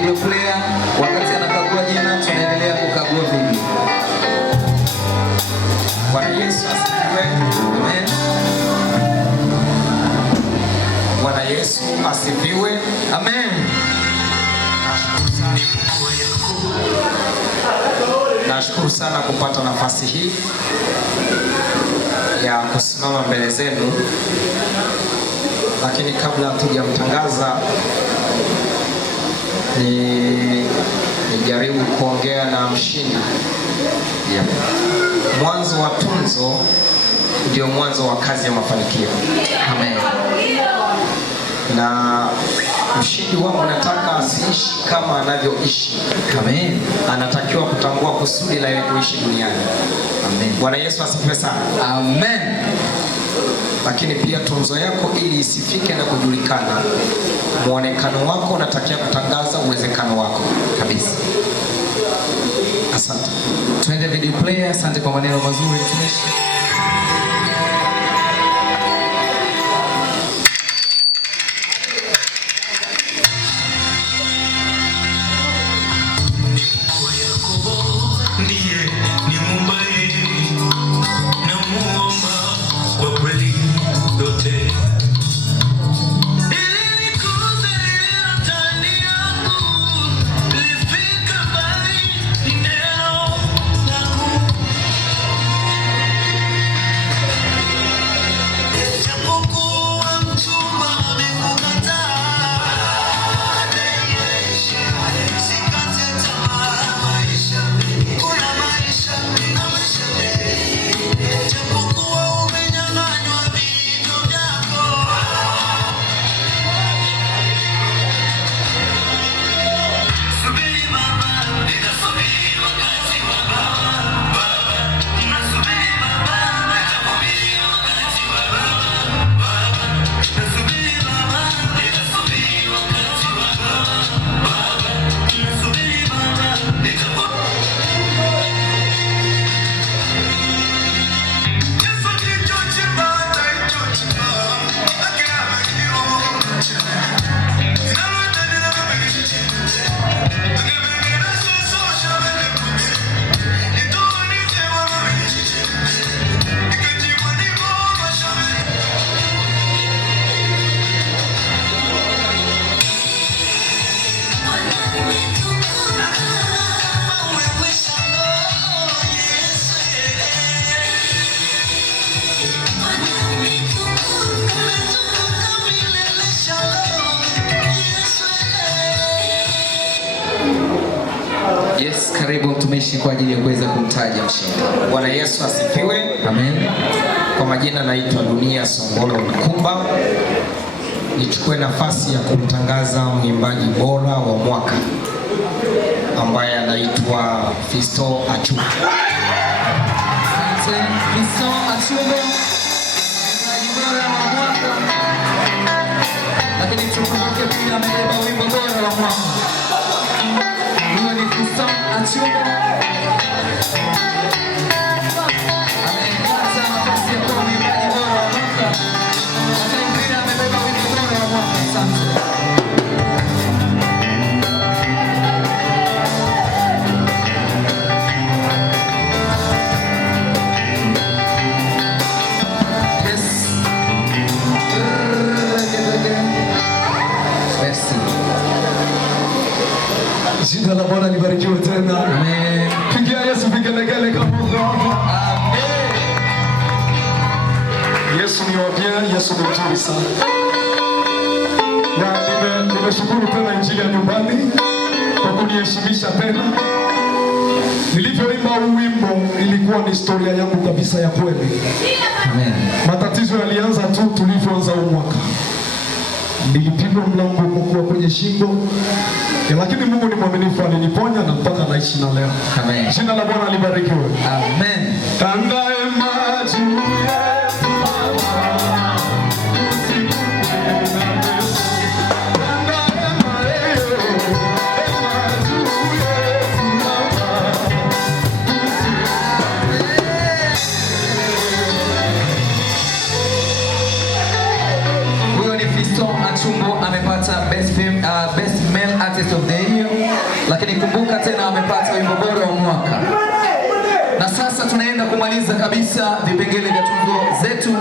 video player. Wakati anakagua jina, tunaendelea kukagua video. Bwana Yesu asifiwe. Amen. Bwana Yesu asifiwe. Amen. Nashukuru sana kupata nafasi hii ya kusimama mbele zenu, lakini kabla hatujamtangaza nijaribu kuongea na mshindi. Yeah. Mwanzo wa tunzo ndio mwanzo wa kazi ya mafanikio. Amen. Na mshindi wangu nataka asiishi kama anavyoishi. Amen. Anatakiwa kutambua kusudi la yeye kuishi duniani. Amen. Bwana Yesu asifiwe sana. Amen. Lakini pia tunzo yako ili isifike na kujulikana, muonekano wako unatakiwa kutangaza uwezekano wako kabisa. Asante. Twende video player. Asante kwa maneno mazuri mtumishi. Yes, karibu mtumishi kwa ajili ya kuweza kumtaja mshindi. Bwana Yesu asifiwe. Amen. Kwa majina naitwa Dunia Songolo Mkumba. Nichukue nafasi ya kumtangaza mwimbaji bora wa mwaka ambaye anaitwa Fisto Achumba. Fisto Achumba, mwimbaji bora wa mwaka. Lakini tukumbuke pia amebeba wimbo bora wa mwaka. Huyo ni Fisto Achumba. Amepata nafasi ya kuwa mwimbaji bora wa mwaka. Lakini pia amebeba wimbo bora wa mwaka. Asante. Jina la Bwana libarikiwe tena. Amen. Pigia Yesu vigelegele kama uko hapa. Amen. Yesu ni wa bien, Yesu ni mzuri sana. Na nimeshukuru tena injili ya nyumbani kwa kuniheshimisha tena. Nilivyoimba huu wimbo ilikuwa ni historia yangu kabisa ya kweli. Amen. Matatizo yalianza tu tulivyoanza huu mwaka. Nilipigwa mlango kwa kwenye shingo. Lakini Mungu ni mwaminifu, aliniponya na mpaka naishi na leo. Amen. Jina la Bwana libarikiwe. Amen. Tangae maji Huyo ni Fisto Achumba amepata best male artist of the year. sasa tunaenda kumaliza kabisa vipengele vya tuzo zetu.